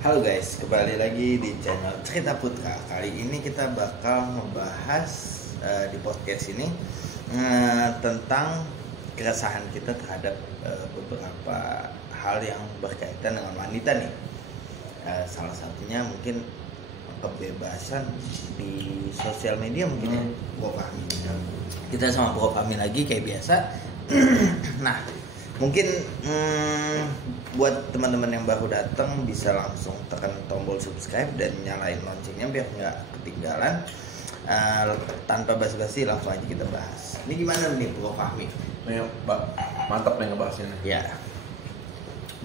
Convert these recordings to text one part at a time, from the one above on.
Halo guys, kembali lagi di channel Cerita Putra. Kali ini kita bakal ngebahas di podcast ini tentang keresahan kita terhadap beberapa hal yang berkaitan dengan wanita nih. Salah satunya mungkin kebebasan di sosial media mungkin ya, Bro Fahmi. Kita sama Bro Fahmi lagi kayak biasa. Nah, mungkin buat teman-teman yang baru datang bisa langsung tekan tombol subscribe dan nyalain loncengnya biar nggak ketinggalan. Tanpa basa-basi langsung aja kita bahas. Ini gimana nih Bro Fahmi? Mantap nih ngebahasnya. Ya.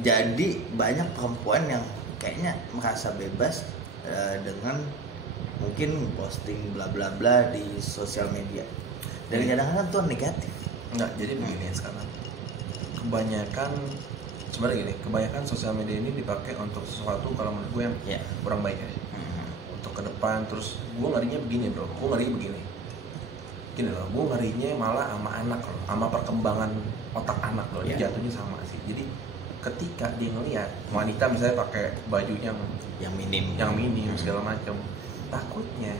Jadi banyak perempuan yang kayaknya merasa bebas dengan mungkin posting bla bla bla di sosial media. Dan kadang-kadang tuh negatif. Enggak, jadi begini sekarang. Kebanyakan sosial media ini dipakai untuk sesuatu kalau menurut gue yang kurang baik ya. Untuk ke depan, terus gue ngerinya begini bro, gini loh, gue ngerinya malah sama anak loh, sama perkembangan otak anak loh, jatuhnya sama sih. Jadi ketika dia ngeliat wanita misalnya pakai baju yang minim segala macam, takutnya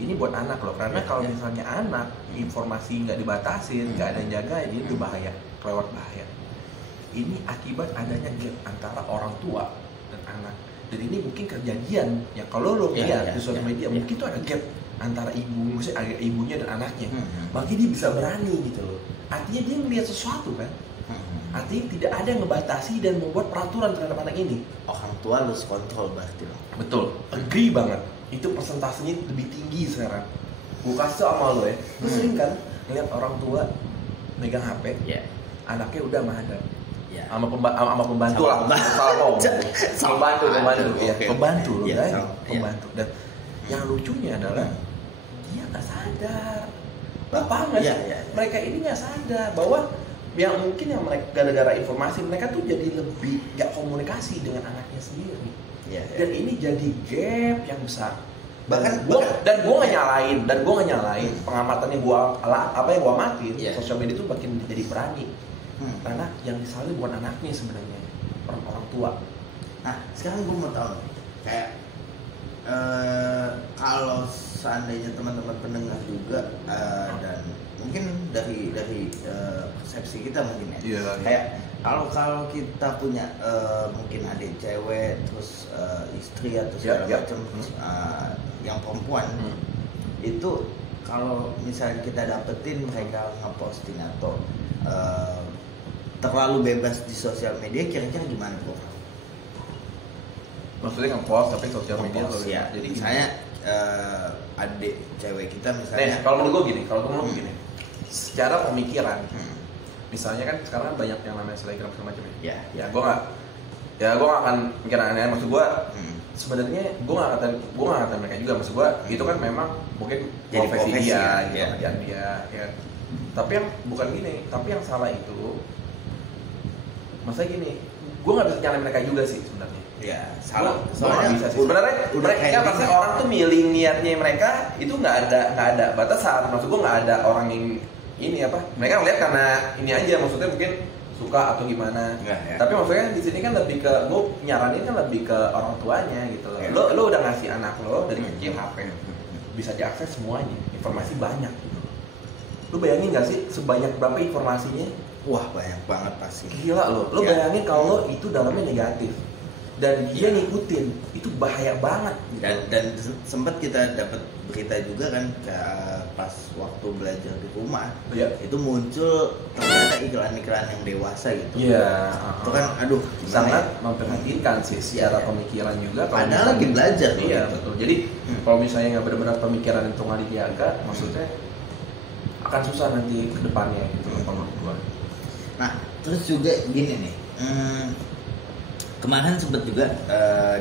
ini buat anak loh, karena kalau misalnya anak informasi nggak dibatasin, nggak ada yang jagain, itu bahaya, kelewat bahaya. Ini akibat adanya gap antara orang tua dan anak. Dan ini mungkin kejadian ya kalau lo lihat di sosial media mungkin tuh ada gap antara ibunya dan anaknya. Makanya dia bisa berani gitu loh. Artinya dia melihat sesuatu kan. Artinya tidak ada yang ngebatasi dan membuat peraturan terhadap anak ini. Orang tua lose control berarti loh. Betul. Agree banget. Itu persentasenya lebih tinggi sekarang. Gue kasih sama lo ya. Lo sering kan ngeliat orang tua megang HP, anaknya udah menghadap. Sama pembantu lah, pembantu loh guys, pembantu. Dan yang lucunya adalah dia nggak sadar, paham nggak sih? Mereka ini nggak sadar bahwa yang mungkin yang mereka gara-gara informasi mereka tuh jadi lebih nggak komunikasi dengan anaknya sendiri. Dan ini jadi gap yang besar. Bahkan gue nggak nyalain pengamatan yang gue amatin, sosial media itu makin jadi berani. Karena yang disalin bukan anaknya sebenarnya, orang tua. Nah sekarang gue mau tahu kayak kalau seandainya teman-teman pendengar juga dan mungkin dari persepsi kita mungkin kayak kalau kita punya mungkin adik cewek terus istri atau segala macam yang perempuan itu kalau misalnya kita dapetin mereka ngeposting atau terlalu bebas di sosial media, kira-kira gimana bro? Maksudnya nge-post tapi sosial media jadi misalnya adik cewek kita misalnya. Kalau menurut gue gini, secara pemikiran, misalnya kan sekarang banyak yang namanya selebgram segala macam ya. Gue nggak akan mikir aneh. Maksud gue sebenarnya gue nggak ngatain mereka juga. Maksud gue itu kan memang mungkin jadi profesi dia, kerjaan dia. Tapi yang bukan gini, tapi yang salah itu maksudnya gini, gue nggak bisa nyalain mereka juga sih sebenarnya. Salah. Soalnya bisa sih. Sebenarnya mereka pasti orang tuh milih niatnya mereka itu nggak ada batasan. Maksud gue nggak ada orang yang ini apa? Mereka ngeliat karena ini aja, maksudnya mungkin suka atau gimana. Tapi maksudnya di sini kan lebih ke gue nyaranin kan lebih ke orang tuanya gitu loh. Lo udah ngasih anak lo dari kecil HP, bisa diakses semuanya, informasi banyak gitu. Lo bayangin nggak sih sebanyak berapa informasinya? Wah banyak banget pasti. Gila lo bayangin kalau itu dalamnya negatif dan dia ngikutin, itu bahaya banget. Dan sempat kita dapat berita juga kan pas waktu belajar di rumah, itu muncul ternyata iklan-iklan yang dewasa gitu. Itu kan aduh sangat memperhatikan sih secara pemikiran juga. Padahal lagi belajar. Betul. Jadi kalau misalnya nggak benar-benar pemikiran itu nggak dijaga, maksudnya akan susah nanti ke depannya gitu loh menurut gua. Nah, terus juga gini nih. Kemarin sempat juga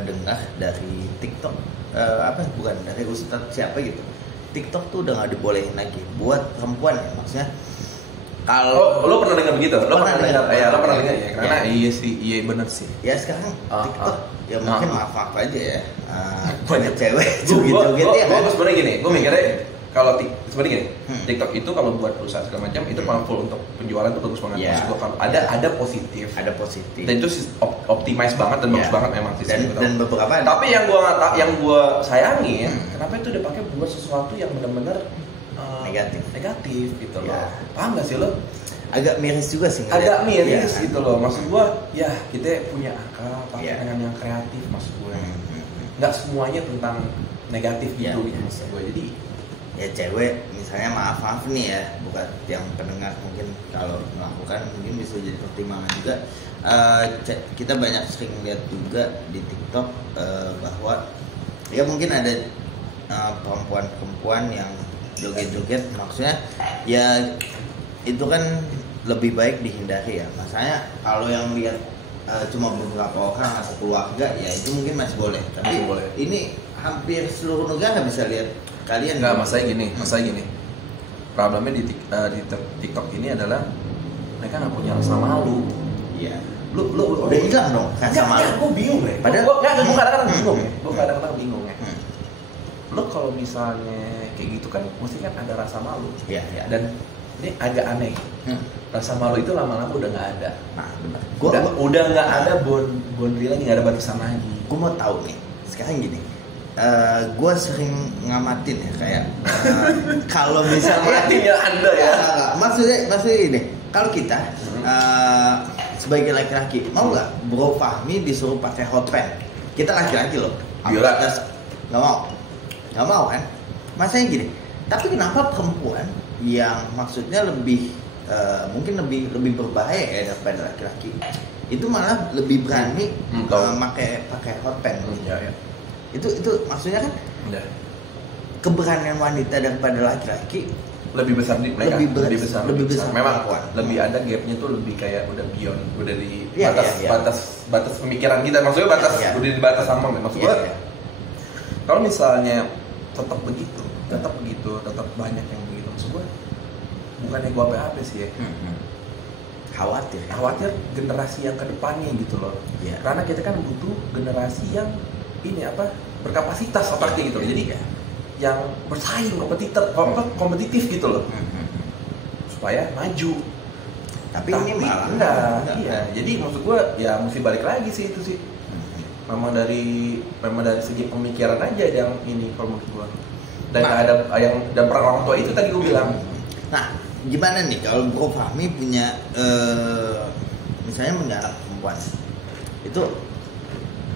dengar dari TikTok dari Ustadz siapa gitu. TikTok tuh udah nggak dibolehin lagi buat perempuan ya, maksudnya. Kalau lo pernah dengar begitu? Lo pernah dengar ya? Karena iya benar sih. Ya sekarang TikTok ya mungkin maaf aja ya. Banyak cewek joget-joget ya. Gue sebenarnya gini, gue mikirnya kalau seperti gini, TikTok itu kalau buat perusahaan segala macam itu powerful untuk penjualan itu bagus banget. Maksud gua kalau ada positif. Ada positif. Dan itu optimize banget dan bagus banget memang sih. Dan beberapa. Tapi yang gua sayangin, kenapa itu dipakai buat sesuatu yang benar-benar negatif gitu loh. Paham gak sih lo? Agak miris juga sih. Agak miris gitu loh. Maksud gua, ya kita punya akal, pakai dengan yang kreatif maksud gue. Nggak semuanya tentang negatif gitu maksud gue. Jadi ya cewek misalnya maaf nih ya, bukan yang pendengar mungkin kalau melakukan mungkin bisa jadi pertimbangan juga. Kita banyak sering lihat juga di TikTok bahwa ya mungkin ada perempuan yang joget-joget, maksudnya ya itu kan lebih baik dihindari ya. Masalahnya kalau yang lihat cuma beberapa orang atau keluarga ya itu mungkin masih boleh. Tapi ini hampir seluruh negara bisa lihat kalian. Nggak, masalah gini. Problemnya di TikTok ini adalah mereka nggak punya rasa malu. Iya. Lu udah hilang dong rasa malu. Gue bingung deh. Padahal gue kadang-kadang bingung ya. Gue kadang-kadang bingung ya. Lo kalau misalnya kayak gitu kan mesti kan ada rasa malu. Iya. Dan ini agak aneh. Rasa malu itu lama-lama udah nggak ada. Nah, benar. Udah nggak ada boundary lagi, nggak ada batasan lagi. Gue mau tahu nih. Sekarang gini. Gue sering ngamatin ya kayak kalau misalnya ya Anda ya. Maksudnya ini. Kalau kita sebagai laki-laki mau nggak Bro Fahmi disuruh pakai hot pants? Kita laki-laki loh. Biola. Nggak mau kan? Masanya gini. Tapi kenapa perempuan yang maksudnya lebih mungkin lebih berbahaya ya daripada laki-laki itu malah lebih berani pakai hot pants? Ya. Itu maksudnya kan keberanian wanita daripada laki-laki lebih besar di mereka, lebih besar. Memang perempuan. Lebih ada gapnya tuh lebih kayak udah beyond, udah di batas pemikiran kita. Maksudnya udah di batas sama maksud gue. Kalau misalnya tetap begitu, tetap banyak yang begitu, maksud gue bukannya gue apa sih ya. Khawatir generasi yang kedepannya gitu loh. Karena kita kan butuh generasi yang berkapasitas otaknya gitu. Jadi yang bersaing, kompetitif gitu loh. Supaya maju. Tapi ini malah enggak. Iya, jadi maksud gue ya mesti balik lagi sih itu sih. Memang dari segi pemikiran aja yang ini kalau menurut gue. Dan ada yang dan peran orang tua itu tadi gue bilang. Nah, gimana nih kalau Bro Fahmi punya misalnya punya anak perempuan, itu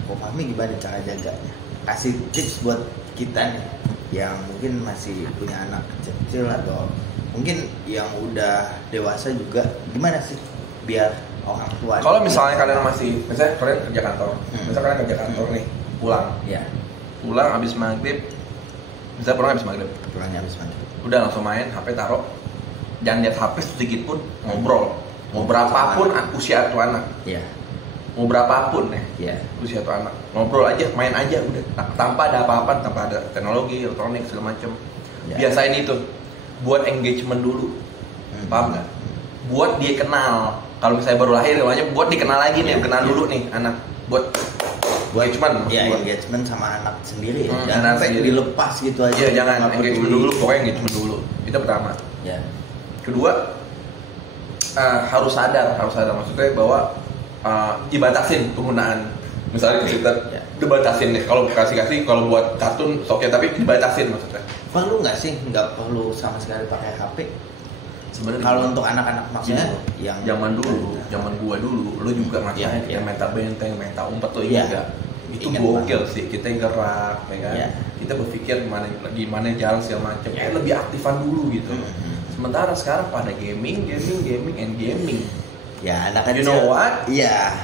Bro Fahmi gimana cara jaganya? Kasih tips buat kita nih yang mungkin masih punya anak kecil atau mungkin yang udah dewasa juga, gimana sih biar orang tua. Kalau misalnya kalian misalnya kalian kerja kantor, nih, pulang habis maghrib, misalnya pulang habis maghrib, udah langsung main, HP taruh, jangan lihat HP sedikit pun, ngobrol, mau berapapun usia tuh anak, mau berapapun usia tuh anak, ngobrol aja, main aja, udah tanpa ada apa-apa, tanpa ada teknologi, elektronik segala macem. Biasain itu, buat engagement dulu, paham nggak? Buat dia kenal. Kalau misalnya baru lahir, buat dikenal lagi nih, kenal dulu nih anak, buat engagement sama anak sendiri ya. Jangan sampai dilepas gitu aja. Iya, jangan engagement dulu, pokoknya engagement dulu. Itu pertama. Kedua, harus sadar maksudnya bahwa dibatasin penggunaan. Misalnya kita dibatasin nih, kalau kasih kalau buat kartun oke, tapi dibatasin maksudnya. Perlu nggak sih? Nggak perlu sama sekali pakai HP. Sebenarnya kalau untuk anak-anak maksudnya yang zaman gua dulu, lo juga ngerasain kita main benteng, main umpet tuh juga. Itu gokil sih, kita gerak, ya kan? Kita berpikir gimana jalan segala macam. Lebih aktifan dulu gitu. Sementara sekarang pada gaming. Ya, anak kecil. You know what? Iya.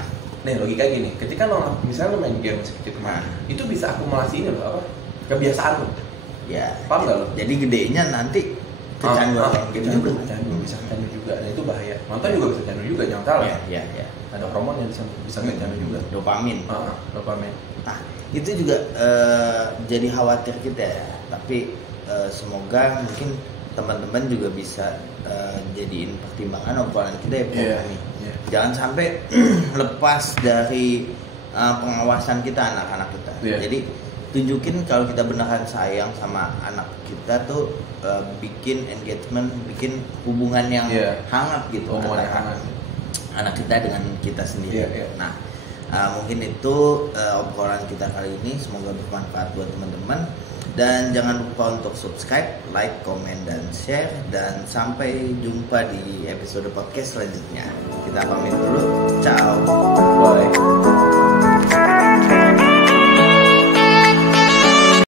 Nih logika gini, ketika lo misalnya lo main game sedikit kemana, itu bisa akumulasi ini loh, kebiasaan lo. Paham nggak lo? Jadi gedenya nanti kecanduan game juga. Bisa kecanduan juga, dan itu bahaya. Nonton juga bisa kecanduan juga, jangan salah. Ada hormon yang bisa kecanduan juga. Dopamin. Nah, itu juga jadi khawatir kita ya. Tapi semoga mungkin teman-teman juga bisa jadiin pertimbangan obrolan kita ya. Jangan sampai lepas dari pengawasan kita anak-anak kita. Jadi tunjukin kalau kita beneran sayang sama anak kita tuh, bikin engagement, bikin hubungan yang hangat gitu antara anak kita dengan kita sendiri. Nah, mungkin itu obrolan kita kali ini, semoga bermanfaat buat teman-teman. Dan jangan lupa untuk subscribe, like, komen, dan share. Dan sampai jumpa di episode podcast selanjutnya. Kita pamit dulu. Ciao. Bye.